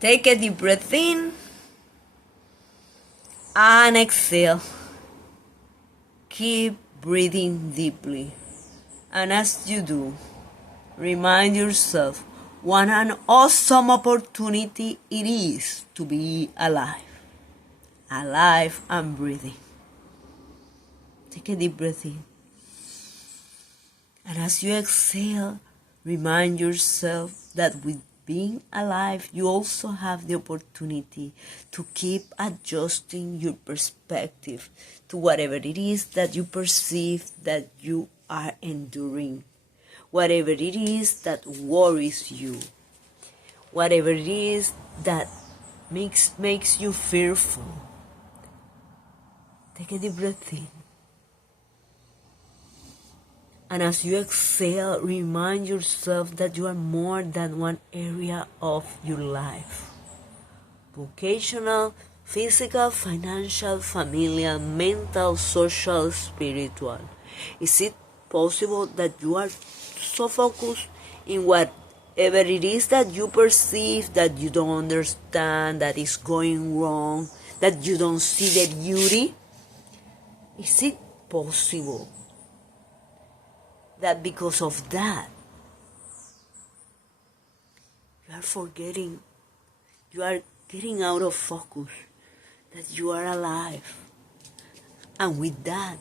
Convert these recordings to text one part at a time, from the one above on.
Take a deep breath in and exhale. Keep breathing deeply. And as you do, remind yourself what an awesome opportunity it is to be alive. Alive and breathing. Take a deep breath in. And as you exhale, remind yourself that with being alive, you also have the opportunity to keep adjusting your perspective to whatever it is that you perceive that you are enduring, whatever it is that worries you, whatever it is that makes you fearful. Take a deep breath in. And as you exhale, remind yourself that you are more than one area of your life. Vocational, physical, financial, familial, mental, social, spiritual. Is it possible that you are so focused in whatever it is that you perceive, that you don't understand, that is going wrong, that you don't see the beauty? Is it possible that because of that, you are getting out of focus, that you are alive? And with that,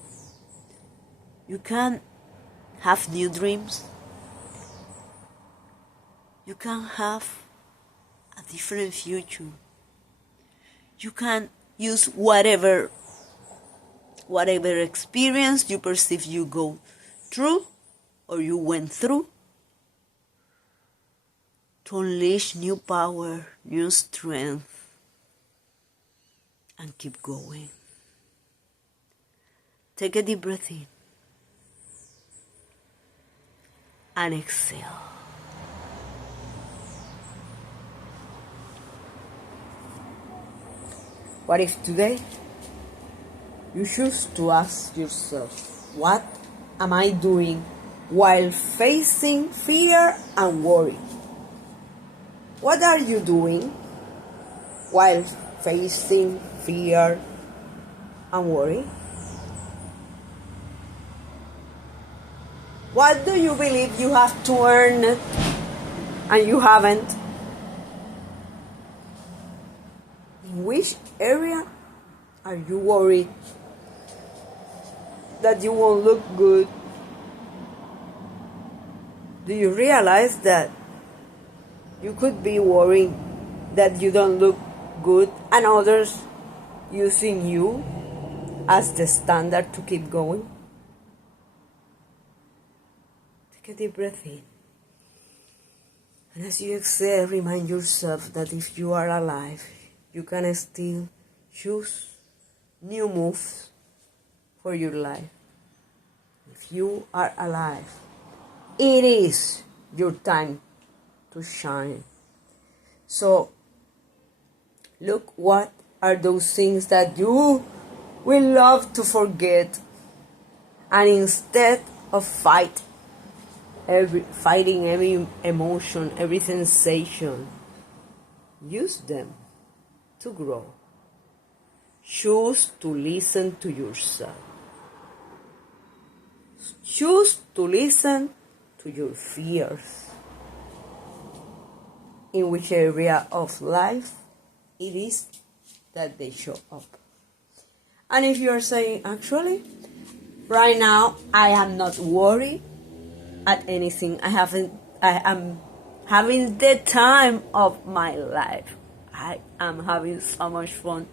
you can have new dreams. You can have a different future. You can use whatever experience you perceive you go through or you went through to unleash new power, new strength, and keep going. Take a deep breath in and exhale. What if today you choose to ask yourself, what am I doing while facing fear and worry? What are you doing while facing fear and worry? What do you believe you have to earn and you haven't? In which area are you worried that you won't look good? Do you realize that you could be worried that you don't look good and others using you as the standard to keep going? Take a deep breath in. And as you exhale, remind yourself that if you are alive, you can still choose new moves for your life. If you are alive, it is your time to shine. So, look what are those things that you will love to forget, and instead of fighting every emotion, every sensation, use them to grow. Choose to listen to yourself. Choose to listen to your fears. In which area of life it is that they show up. And if you are saying, actually, right now I am not worried at anything. I am having the time of my life. I am having so much fun.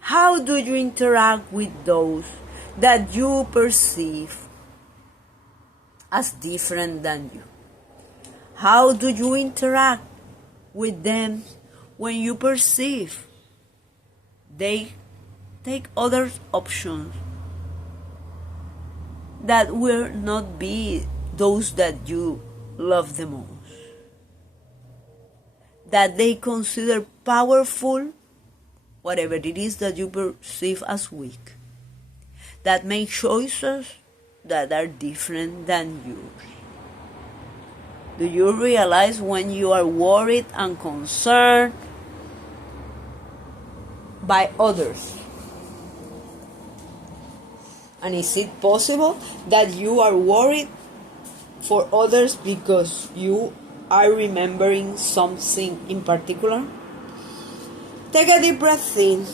How do you interact with those that you perceive as different than you? How do you interact with them when you perceive they take other options that will not be those that you love the most? That they consider powerful, whatever it is that you perceive as weak. That make choices that are different than yours. Do you realize when you are worried and concerned by others? And is it possible that you are worried for others because you are remembering something in particular? Take a deep breath in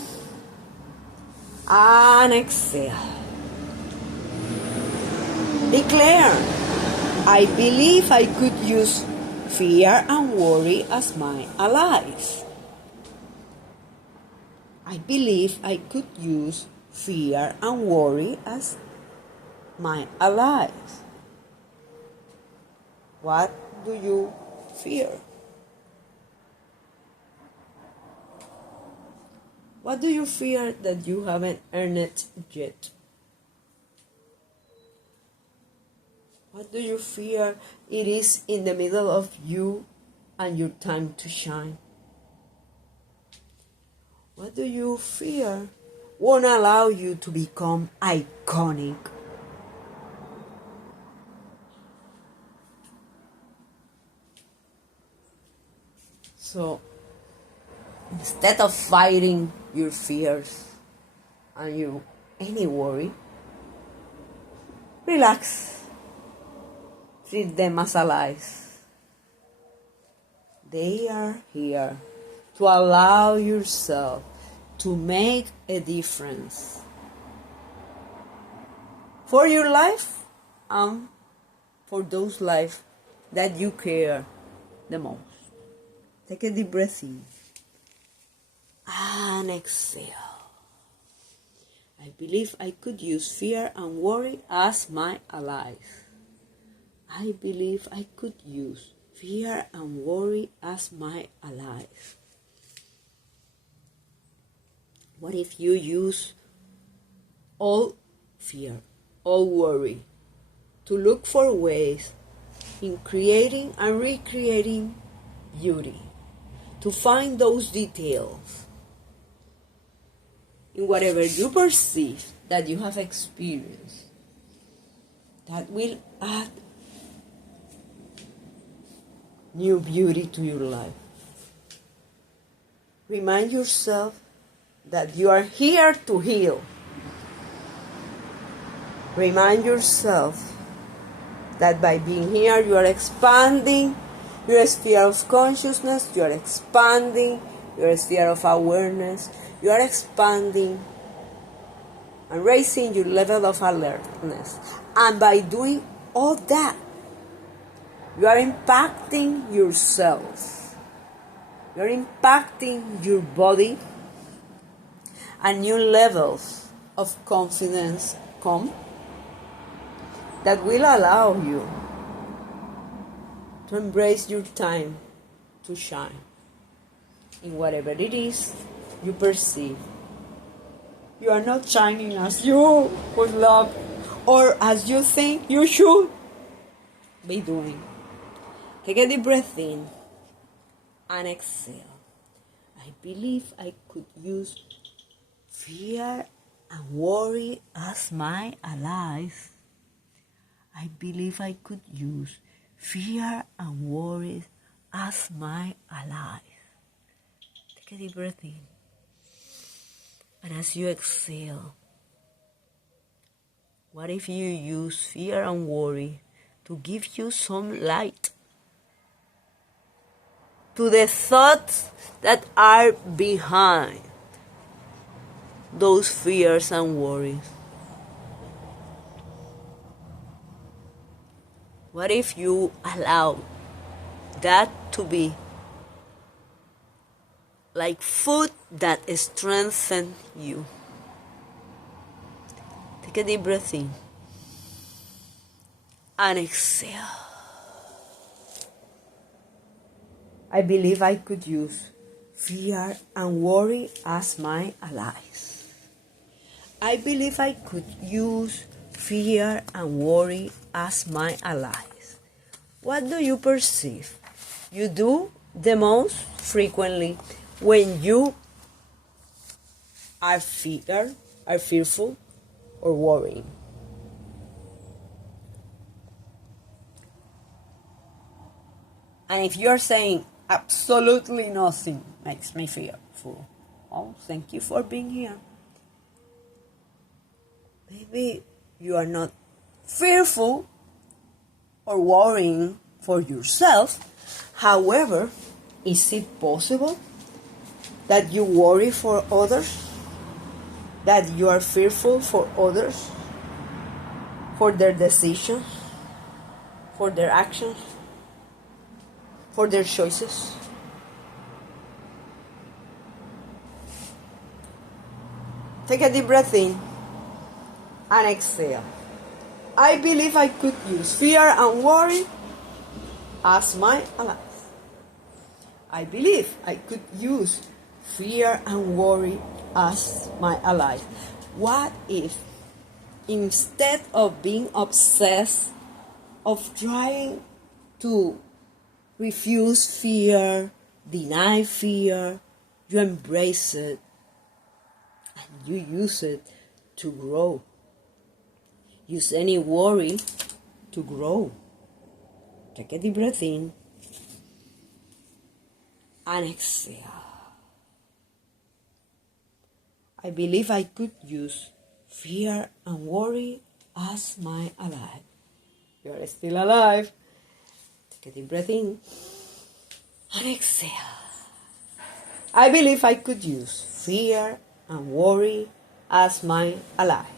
and exhale. Declare, I believe I could use fear and worry as my allies. I believe I could use fear and worry as my allies. What do you fear? What do you fear that you haven't earned yet? What do you fear it is in the middle of you and your time to shine? What do you fear won't allow you to become iconic? So, instead of fighting your fears and any worry, relax. Treat them as allies. They are here to allow yourself to make a difference for your life and for those lives that you care the most. Take a deep breath in and exhale. I believe I could use fear and worry as my allies. I believe I could use fear and worry as my allies. What if you use all fear, all worry, to look for ways in creating and recreating beauty, to find those details in whatever you perceive that you have experienced that will add new beauty to your life. Remind yourself that you are here to heal. Remind yourself that by being here you are expanding your sphere of consciousness, you are expanding your sphere of awareness, you are expanding and raising your level of alertness. And by doing all that, you are impacting yourself. You are impacting your body, and new levels of confidence come that will allow you to embrace your time to shine in whatever it is you perceive. You are not shining as you would love or as you think you should be doing. Take a deep breath in and exhale. I believe I could use fear and worry as my allies. I believe I could use fear and worry as my allies. Take a deep breath in. And as you exhale, what if you use fear and worry to give you some light to the thoughts that are behind those fears and worries? What if you allow that to be like food that strengthens you? Take a deep breath in and exhale. I believe I could use fear and worry as my allies. I believe I could use fear and worry as my allies. What do you perceive you do the most frequently when you are fearful or worrying? And if you're saying absolutely nothing makes me fearful, oh, thank you for being here. Maybe you are not fearful or worrying for yourself. However, is it possible that you worry for others? That you are fearful for others? For their decisions? For their actions? For their choices? Take a deep breath in and exhale. I believe I could use fear and worry as my allies. I believe I could use fear and worry as my allies. What if, instead of being obsessed, of trying to refuse fear, deny fear, you embrace it and you use it to grow? Use any worry to grow. Take a deep breath in and exhale. I believe I could use fear and worry as my ally. You are still alive. Take a deep breath in and exhale. I believe I could use fear and worry as my allies.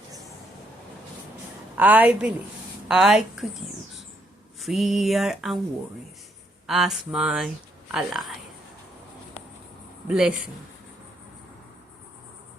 I believe I could use fear and worries as my allies. Blessings.